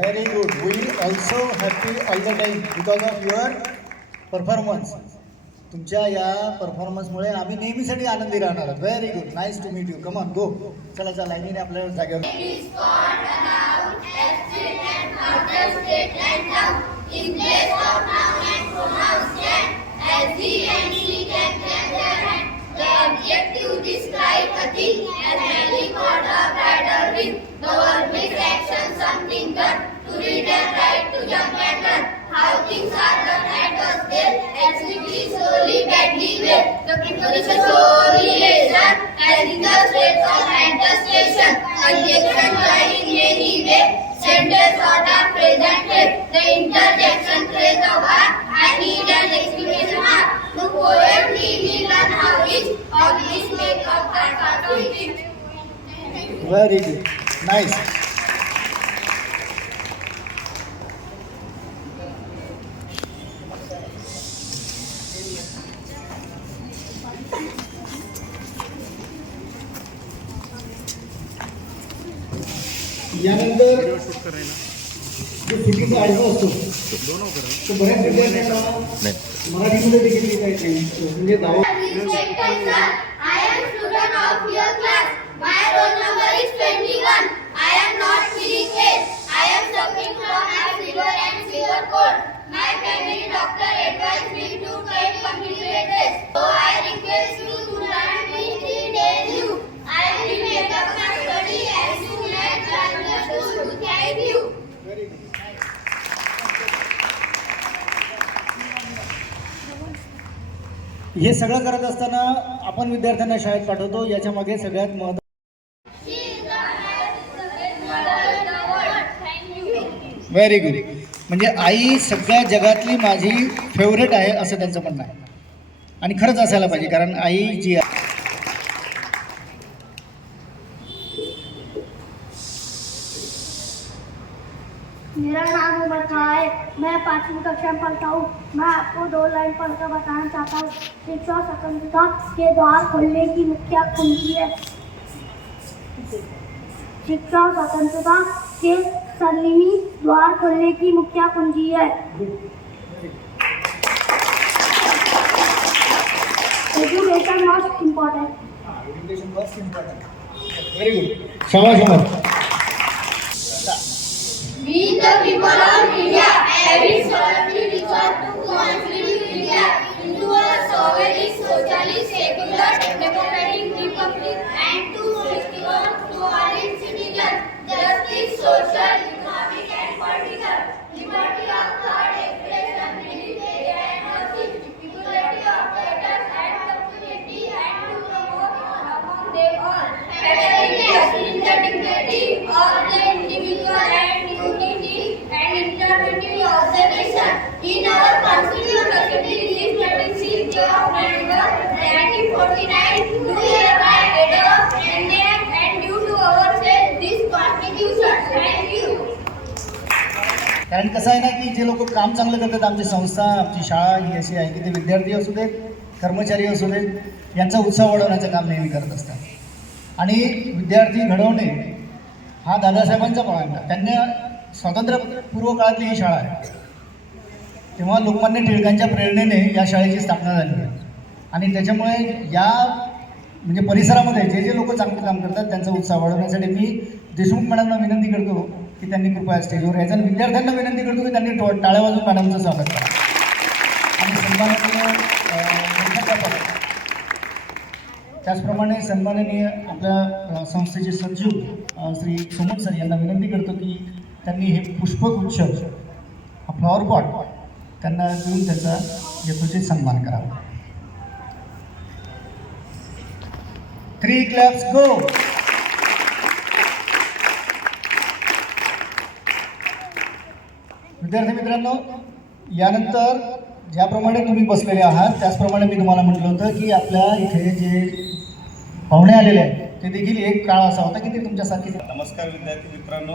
Very good. We also happy all the time because of your performance. तुमच्या या परफॉर्मन्समुळे आम्ही नेहमीसाठी आनंदी राहणार आहोत. Very good. Nice to meet you. Come on go. चला चला लाईनीने आपल्या जागेवर. The objective describe a thing as many called a bridal ring. The verb is action, something done. To read and write, to jump and run. How things are done at a scale. Activity slowly, badly well. The preposition slowly is done. As in the platform at the station. Conjunction lying in any way. Sentence or the present tense. The interjection plays a part. I need an exclamation mark. The poem we will learn how each of these make up the topic. Very good. Nice. यानंतर जो चुकीचा अर्थ असतो तो बऱ्याच विद्यार्थ्यांना मराठीमध्ये देखील लिहायचं आहे. म्हणजे दावा I am student of your class. My roll number is 21. I am not feeling well. I am suffering from a fever and fever cold. My family doctor advised me to take community rest. So I request you to grant me 3 days leave. I will make up my study as soon as I understood. Thank you. Very good. हे सगळं करत असताना आपण विद्यार्थ्यांना शाळेत पाठवतो. याच्या मागे सगळ्यात महत्त्वाचं व्हेरी गुड. म्हणजे आई सगळ्या जगातली माझी फेवरेट आहे असं त्यांचं म्हणणं आहे. आणि खरंच असायला पाहिजे, कारण आई जी आहे. मेरा नाम उमर खां है. मैं 5वीं कक्षा में पढ़ता हूँ. मैं आपको 2 लाइन पढ़कर बताना चाहता हूँ. शिक्षा स्वतंत्रता के द्वार खोलने की मुख्य कुंजी है. शिक्षा स्वतंत्रता के स्वर्णिमी द्वार खोलने की मुख्य कुंजी है. Education most important. Very good. शाबाश Umar. We the people of India have solemnly resolved to constitute India into a sovereign, socialist, secular, democratic republic and to secure to all its citizens justice, social, economic and political, liberty of thought, expression, belief and worship, equality of status and opportunity and to promote among them all fraternity in the dignity of the individual and unity and integrity of the nation. In our constitution released 26th day of November 1949, do hereby adopt and due to ourselves this constitution. Thank you. कारण कसं आहे ना की जे लोक काम चांगलं करतात, आमची संस्था आमची शाळा ही अशी आहे की ते विद्यार्थी असू देत, कर्मचारी असू देत, यांचा उत्साह वाढवण्याचं काम नेहमी करत असतात. आणि विद्यार्थी घडवणे हा दादासाहेबांचा पॉईंट. त्यांना स्वातंत्र्यपूर्व काळातली ही शाळा आहे. तेव्हा लोकमान्य टिळकांच्या प्रेरणेने या शाळेची स्थापना झाली आहे. आणि त्याच्यामुळे या म्हणजे परिसरामध्ये जे जे लोक चांगलं काम करतात त्यांचा उत्साह वाढवण्यासाठी मी देशमुख मॅडमना विनंती करतो की त्यांनी कृपया स्टेजवर यायचं. आणि विद्यार्थ्यांना विनंती करतो की त्यांनी टाळ्या वाजवून मॅडमचं स्वागत करा. आणि सन्माननीय त्याचप्रमाणे सन्माननीय आपल्या संस्थेचे सचिव श्री सुमन सर यांना विनंती करतो की त्यांनी हे पुष्पगुच्छ हा फ्लॉवर पॉट त्यांना देऊन त्याचा यथोचित सन्मान करावा. 3 क्लॅप्स गो. विद्यार्थी मित्रांनो, यानंतर ज्याप्रमाणे तुम्ही बसलेले आहात त्याचप्रमाणे मी तुम्हाला म्हटलं होतं की आपल्या इथे जे पाहुणे आलेले आहेत ते देखील एक काळ असा होता की ते तुमच्यासारखे. नमस्कार विद्यार्थी मित्रांनो.